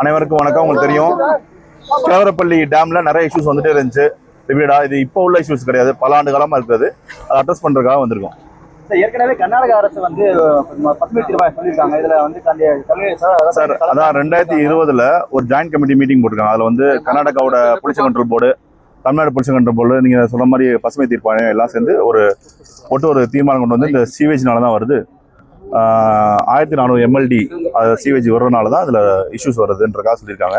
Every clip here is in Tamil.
அனைவருக்கும் வணக்கம். உங்களுக்கு தெரியும், கேவரப்பள்ளி டேம்ல நிறைய இஷ்யூஸ் வந்துட்டே இருந்துச்சு. ரிப்பீட்டா இது இப்போ உள்ள இஷ்யூஸ் கிடையாது, பல ஆண்டு காலமா இருக்குது. அதை அட்ரஸ் பண்றதுக்காக வந்திருக்கோம். ஏற்கனவே கர்நாடக அரசு வந்து 18 ரூபாய் சொல்லியிருக்காங்க. இதுல வந்து சார், அதான் 2020 ஒரு ஜாயின்ட் கமிட்டி மீட்டிங் போட்டிருக்காங்க. அதுல வந்து கர்நாடகாவோட pollution control board, Tamil Nadu pollution control board, நீங்க சொல்ற மாதிரி பசுமை தீர்ப்பாயம் எல்லாம் சேர்ந்து ஒரு தீர்மானம் கொண்டு வந்து இந்த சீவேஜ்னால தான் வருது. 1400 MLD சீவேஜ் வர்றதுனால தான் அதில் இஷ்யூஸ் வருதுன்றக்காக சொல்லியிருக்காங்க.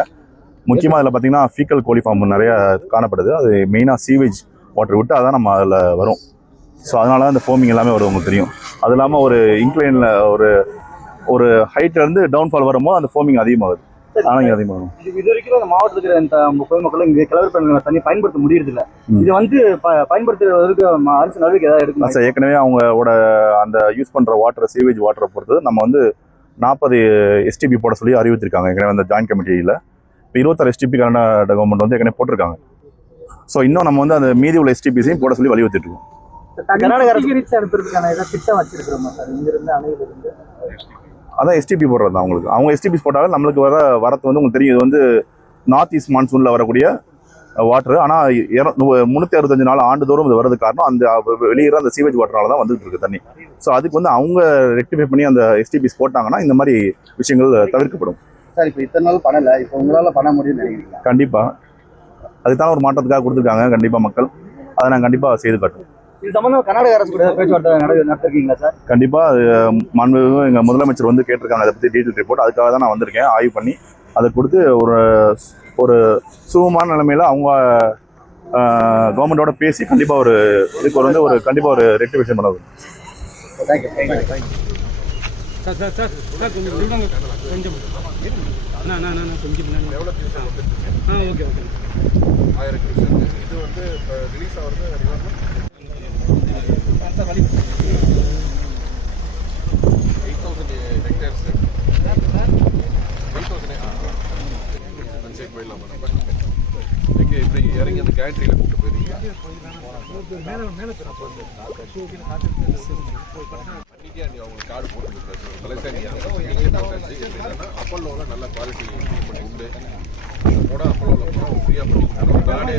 முக்கியமாக அதில் பார்த்தீங்கன்னா ஃபீக்கல் கோலிஃபார்ம் நிறைய காணப்படுது. அது மெயினாக சீவேஜ் வாட்டர் விட்டு அதான் நம்ம அதில் வரும். ஸோ அதனால தான் இந்த ஃபோமிங் எல்லாமே வரும், உங்களுக்கு தெரியும். அது இல்லாமல் ஒரு இன்க்ளைனில் ஒரு ஹைட்லேருந்து டவுன்ஃபால் வரும்போது அந்த ஃபோமிங் அதிகமாகுது. ஆனால் இங்கே அதிகமாகும். இது வரைக்கும் அந்த மாவட்டத்தில் இருக்கிற இந்த பொதுமக்களும் இங்கே கிளவர் தண்ணி பயன்படுத்த முடியறதில்ல. இது வந்து பயன்படுத்துறதுக்கு அரசு நடவடிக்கை ஏதாவது எடுக்கணும் சார். ஏற்கனவே அவங்களோட அந்த யூஸ் பண்ணுற வாட்டர், சீவேஜ் வாட்டரை பொறுத்தது நம்ம வந்து 40 STP போட சொல்லி அறிவித்திருக்காங்க ஏற்கனவே அந்த ஜாயின்ட் கமிட்டியில். இப்போ 26 STP கர்நாடக கவர்மெண்ட் வந்து ஏற்கனவே போட்டிருக்காங்க. ஸோ இன்னும் நம்ம வந்து அந்த மீதி உள்ள STPஸையும் போட சொல்லி வலியுறுத்திட்டு இருக்கோம். கர்நாடக அரசு அனுப்புறதுக்கான ஏதாவது திட்டம் வச்சிருக்கிறோமா சார்? இங்கிருந்து அணையிலிருந்து அதான் STP போடுறது தான் அவங்களுக்கு. அவங்க STPs போட்டாலும் நம்மளுக்கு வரத்து வந்து உங்களுக்கு தெரியும். இது வந்து நார்த் ஈஸ்ட் மான்சூனில் வரக்கூடிய வாட்டர். ஆனால் 365 நாள் ஆண்டுதோறும் இது வரது காரணம் அந்த வெளியேற அந்த சீவேஜ் வாட்டர்னால தான் வந்துட்டு இருக்கு தண்ணி. ஸோ அதுக்கு வந்து அவங்க ரெக்டிஃபை பண்ணி அந்த STPs போட்டாங்கன்னா இந்த மாதிரி விஷயங்கள் தவிர்க்கப்படும். சார், இப்போ இத்தனை நாள் பண்ணலை, இப்போ உங்களால் பண்ண முடியும்னு நினைக்கிறீங்களா? கண்டிப்பாக அதுக்கான ஒரு மாற்றத்துக்காக கொடுத்துருக்காங்க. கண்டிப்பாக மக்கள் அதை நாங்கள் கண்டிப்பாக செய்து காட்டுவோம். இது சம்பந்தமாக கர்நாடக அரசு கூட பேச்சுவார்த்தை நடத்திருக்கீங்களா சார்? கண்டிப்பாக அது மாண்புமிகு எங்கள் முதலமைச்சர் வந்து கேட்டிருக்காங்க அதை பற்றி டீட்டெயில் ரிப்போர்ட். அதுக்காக தான் நான் வந்திருக்கேன். ஆய்வு பண்ணி அதை கொடுத்து ஒரு சுகமான நிலைமையில் அவங்க கவர்மெண்டோட பேசி கண்டிப்பாக இதுக்கு கண்டிப்பாக ஒரு ரெக்டிஃபிகேஷன் பண்ண வரும். இறங்கி அந்த கேட்ரியில் கூப்பிட்டு போயிருக்கீங்க. அவங்களுக்கு கார்டு போட்டுருக்காரு தலைசாணி அப்பல்லோவில் நல்ல குவாலிட்டி பண்ணி உண்டு. போட அப்பல்லோவில் போனால் ஃப்ரீயாக பண்ணிக்கலாம். கார்டே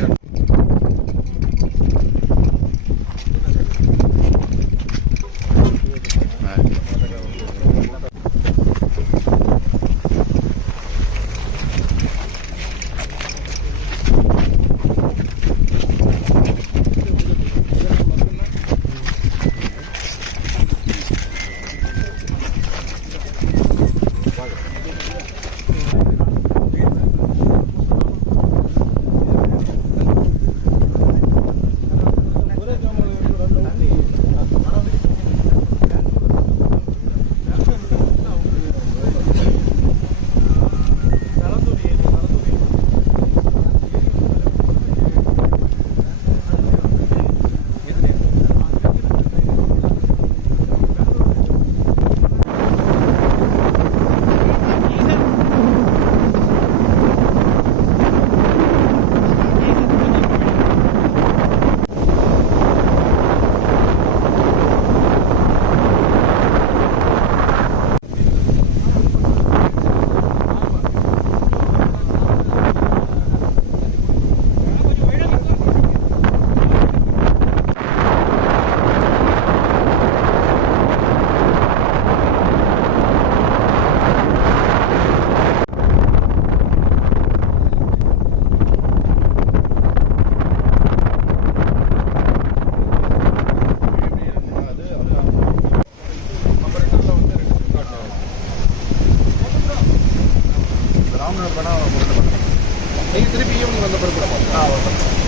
திருப்பி ஈவினிங் வந்த பிறகு கூட